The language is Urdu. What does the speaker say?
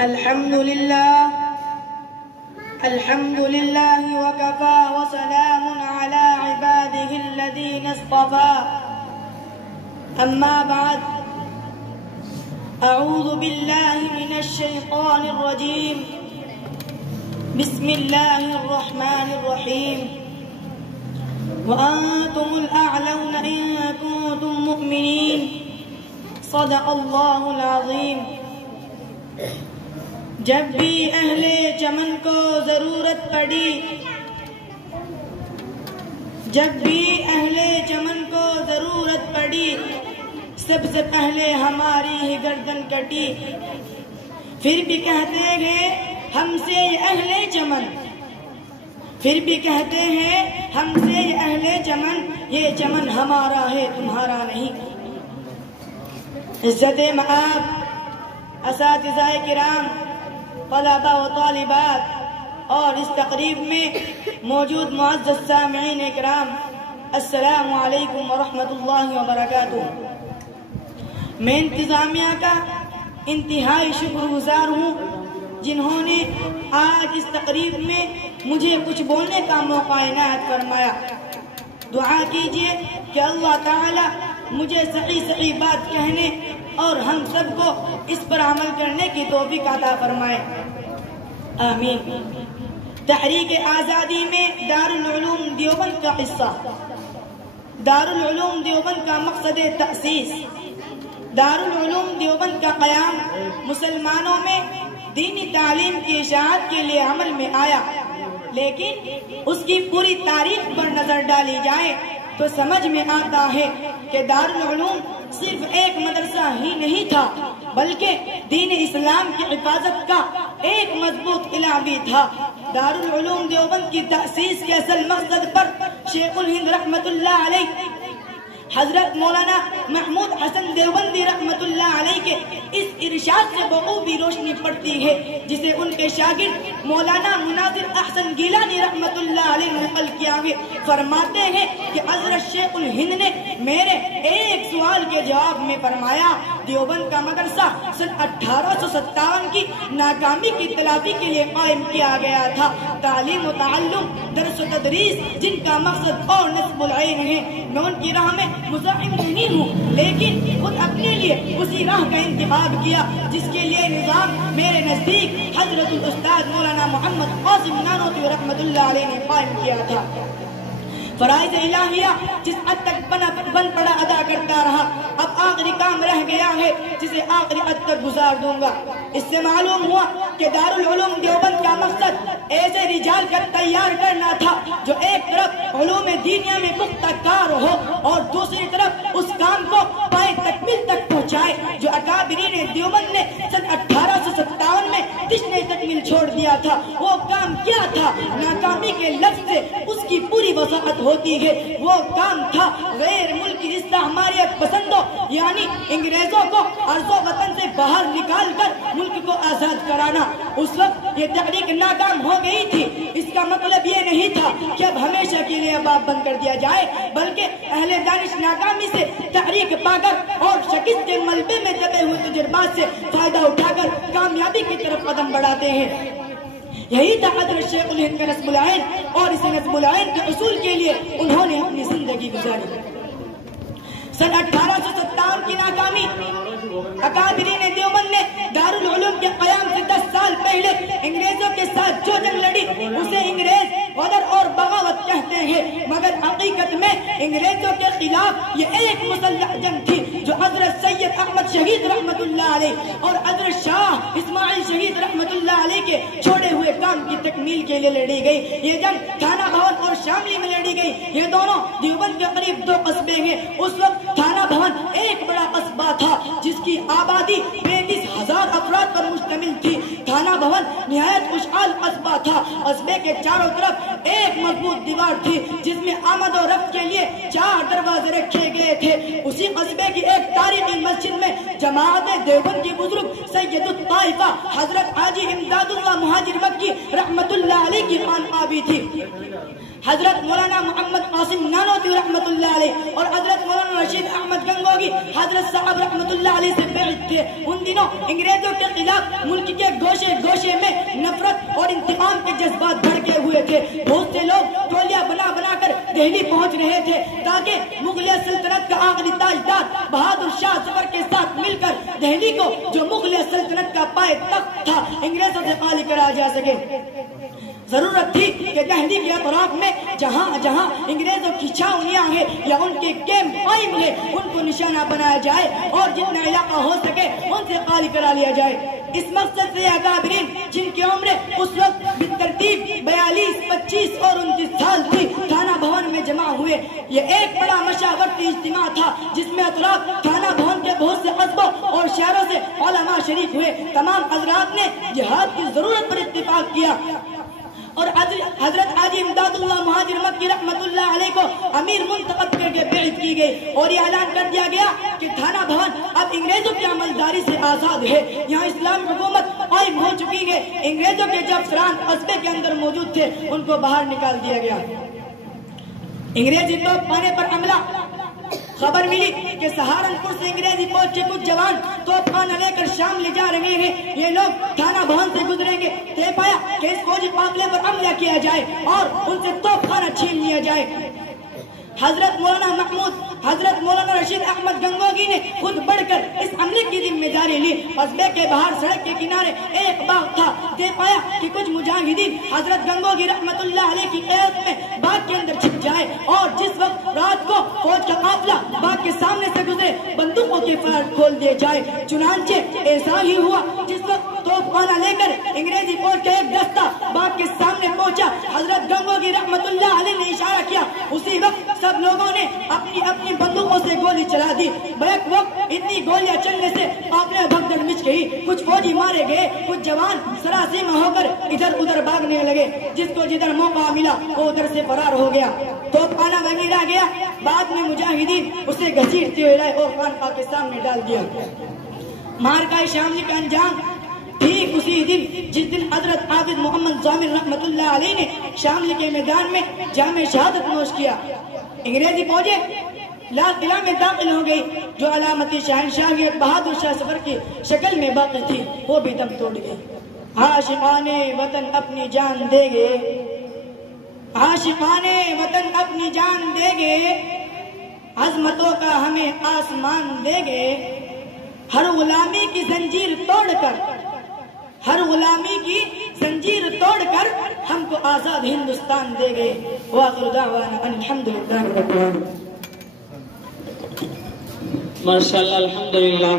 الحمد لله وكفى وسلام على عباده الذين اصطفى أما بعد أعوذ بالله من الشيطان الرجيم بسم الله الرحمن الرحيم وأنتم الأعلون إن كنتم مؤمنين صدق الله العظيم. جب بھی اہل چمن کو ضرورت پڑی سب سے پہلے ہماری ہی گردن کٹی. پھر بھی کہتے ہیں ہم سے یہ اہل چمن یہ چمن ہمارا ہے تمہارا نہیں. عزت مآب اساتذہ کرام، طلبہ و طالبات اور اس تقریب میں موجود معزز سامعین کرام، السلام علیکم ورحمۃ اللہ وبرکاتہ. میں انتظامیہ کا انتہائی شکر گزار ہوں جنہوں نے آج اس تقریب میں مجھے کچھ بولنے کا موقع عنایت فرمایا. دعا کیجئے کہ اللہ تعالی مجھے صحیح بات کہنے اور ہم سب کو اس پر عمل کرنے کی توفیق عطا فرمائے، آمین. تحریک آزادی میں دارالعلوم دیوبند کا قصہ. دارالعلوم دیوبند کا مقصد تأسیس، دارالعلوم دیوبند کا قیام مسلمانوں میں دینی تعلیم کی اشاعت کے لیے عمل میں آیا، لیکن اس کی پوری تاریخ پر نظر ڈالی جائے تو سمجھ میں آتا ہے کہ دارالعلوم صرف ایک مدرسہ ہی نہیں تھا بلکہ دین اسلام کی حفاظت کا ایک مضبوط قلعہ بھی تھا. دارالعلوم دیوبند کی تأسیس کے اصل مقصد پر شیخ الہند رحمت اللہ علیہ حضرت مولانا محمود حسن دیوبندی رحمت اللہ علیہ کے اس ارشاد سے بخوبی روشنی پڑتی ہے جسے ان کے شاگرد مولانا مناظر احسن گیلانی رحمت اللہ علیہ نقل کیا ہے. فرماتے ہیں کہ حضرت شیخ الہند نے میرے ایک سوال کے جواب میں فرمایا دیوبند کا مدرسہ سن 1857 کی ناکامی کی تلافی کے لیے قائم کیا گیا تھا. تعلیم و تعلم، درس و تدریس جن کا مقصد اور نصب العین ہے. میں ان کی راہ میں مزاحم نہیں ہوں، لیکن خود اپنے لیے اسی راہ کا انتخاب کیا جس کے لیے نظام میرے نزدیک حضرت الاستاذ مولانا محمد قاسم نانوتوی رحمت اللہ علیہ نے قائم کیا تھا. فرائض الہیہ جس حد تک بن پڑا ادا کرتا رہا، اب آخری کام رہ گیا ہے جسے آخری حد تک گزار دوں گا. اس سے معلوم ہوا کہ دارالعلوم دیوبند کا مقصد ایسے رجال کا تیار کرنا تھا جو ایک طرف علوم دینیا میں پختہ کار ہو اور دوسری طرف اس کام کو پائے تکمیل تک پہنچائے جو اکابرین دیوبند نے سن 1857 میں جشن تکمیل چھوڑ دیا تھا. وہ کام کیا تھا؟ ناکامی کے لفظ سے اس کی پوری وضاحت ہوتی ہے. وہ کام تھا غیر ملکی استعماریت پسندوں یعنی انگریزوں کو ارض و وطن سے باہر نکال کر ملک کو آزاد کرانا. اس وقت یہ تحریک ناکام ہو گئی تھی. اس کا مطلب یہ نہیں تھا کہ اب ہمیشہ کے لیے باب بند کر دیا جائے، بلکہ اہل دانش ناکامی سے تحریک پا کر اور شکست کے ملبے میں دبے ہوئے تجربات سے فائدہ اٹھا کر کامیابی کی طرف قدم بڑھاتے ہیں. یہی تھا حضرت شیخ الہند کا نصب العین، اور اس نصب العین کے حصول کے لیے انہوں نے اپنی زندگی گزاری. سن 1857 کی ناکامی، اکابرین دیوبند نے دارالعلوم کے قیام سے 10 سال پہلے انگریزوں کے ساتھ جو جنگ لڑی اسے انگریز غدر اور بغاوت کہتے ہیں، مگر حقیقت میں انگریزوں کے خلاف یہ ایک مسلح جنگ تھی جو حضرت سید احمد شہید رحمت اللہ علیہ اور حضرت شاہ اسماعیل شہید رحمت اللہ علیہ کے چھوڑے ہوئے کام کی تکمیل کے لیے لڑی گئی. یہ جنگ تھانہ بھون اور شاملی میں لڑی گئی. یہ دونوں دیوبند کے قریب 2 قصبے ہیں. اس وقت تھانہ بھون ایک بڑا قصبہ تھا جس کی آبادی 35,000 افراد پر مشتمل تھی. تھانہ بھون نہایت خوشحال قصبہ تھا. قصبے کے چاروں طرف ایک مضبوط دیوار تھی جس میں آمد و رفت کے لیے 4 دروازے رکھے گئے تھے. اسی قصبے کی ایک تاریخی مسجد میں جماعت دیوبند کی بزرگ سید الطائفہ حضرت حاجی امداد اللہ مہاجر مکی رحمت اللہ علیہ کی خانقاہ بھی تھی. حضرت مولانا محمد قاسم نانوتوی رحمت اللہ علیہ اور حضرت مولانا رشید احمد گنگوگی حضرت صاحب رحمت اللہ علیہ سے بیعت تھے، ان دنوں انگریزوں کے خلاف ملک کے گوشے گوشے میں نفرت اور انتقام کے جذبات بھڑکے ہوئے تھے۔ بہت سے لوگ ٹولیاں بنا بنا کر دہلی پہنچ رہے تھے تاکہ مغلیہ سلطنت کا آخری تاجدار بہادر شاہ ظفر کے ساتھ مل کر دہلی کو، جو مغلیہ سلطنت کا پائے تخت تھا، انگریزوں سے خالی کرا جا سکے۔ ضرورت تھی کہ دہلی کے اطراف میں جہاں جہاں انگریزوں کی چھاؤنیاں ہیں یا ان کے کیمپ قائم ہیں، ان کو نشانہ بنایا جائے اور جتنا علاقہ ہو سکے ان سے خالی کرا لیا جائے۔ اس مقصد سے اکابرین جن کی عمریں اس وقت بالترتیب 42، 25 اور 29 سال تھی، تھانہ بھون میں جمع ہوئے۔ یہ ایک بڑا مشاورتی اجتماع تھا جس میں اطراف تھانہ بھون کے بہت سے قصبوں اور شہروں سے علماء شریک ہوئے۔ تمام حضرات نے جہاد کی ضرورت پر اتفاق کیا اور حضرت حاجی امداد اللہ مہاجر مکی رحمت اللہ علیہ کو امیر منتخب کر کے بیعت کی گئی اور یہ اعلان کر دیا گیا کہ تھانہ بھون اب انگریزوں کی عملداری سے آزاد ہے، یہاں اسلام حکومت قائم ہو چکی ہے۔ انگریزوں کے جو افسران قصبے کے اندر موجود تھے ان کو باہر نکال دیا گیا۔ انگریزی توپ خانے پر حملہ، خبر ملی کہ سہارنپور سے انگریزی فوج کے کچھ جوان توپ خانہ لے کر شام لے جا رہے ہیں، یہ لوگ تھانہ بھون سے گزریں گے۔ طے پایا کہ اس فوجی قافلے پر حملہ کیا جائے اور ان سے توپ خانہ چھین لیا جائے۔ حضرت مولانا محمود، حضرت مولانا رشید احمد گنگوگی نے خود بڑھ کر اس عملے کی ذمہ داری لی۔ قصبے کے باہر سڑک کے کنارے ایک باغ تھا، طے پایا کہ کچھ مجاہدین حضرت گنگوگی رحمت اللہ علیہ کی قیادت میں باغ کے اندر چھپ جائے اور جس وقت رات کو فوج کا قافلہ باغ کے سامنے سے گزرے بندوقوں کے فائر کھول دیے جائے۔ چنانچہ ایسا ہی ہوا، جس وقت توپ خانہ لے کر انگریزی فوج کا ایک دستہ باغ کے سامنے پہنچا، حضرت گنگوگی رحمت اللہ علیہ نے اشارہ کیا، اسی وقت سب لوگوں نے اپنی اپنی بندوقوں سے گولی چلا دی۔ بیک وقت اتنی گولیاں چلنے سے قافلے بھگدڑ مچ گئی، کچھ فوجی مارے گئے، کچھ جوان سراسیمہ ہو کر ادھر ادھر بھاگنے لگے، جس کو جدھر موقع ملا وہ ادھر سے فرار ہو گیا۔ توپ خانہ وہیں رہ گیا، بعد میں مجاہدین اسے گھسیٹتے ہوئے لائے اور خانقاہ کے سامنے ڈال دیا۔ مارکہ شاملی کا انجام ٹھیک اسی دن جس دن حضرت عابد محمد ضامر رحمت اللہ علیہ نے شاملی کے میدان میں جام شہادت نوش کیا۔ انگریزی فوجیں لال قلعہ میں داخل ہو گئی، جو علامتی شہنشاہی بہادر شاہ ظفر کی شکل میں باقی تھی وہ بھی دم توڑ گئی۔ عاشقان وطن اپنی جان دے گے، عاشقان وطن اپنی جان دے گے، عظمتوں کا ہمیں آسمان دے گے، ہر غلامی کی زنجیر توڑ کر، ہر غلامی کی زنجیر توڑ کر ہم کو آزاد ہندوستان دے گئے۔ وآخر دعوانا الحمدللہ رب العالمین۔ ماشاءاللہ الحمدللہ۔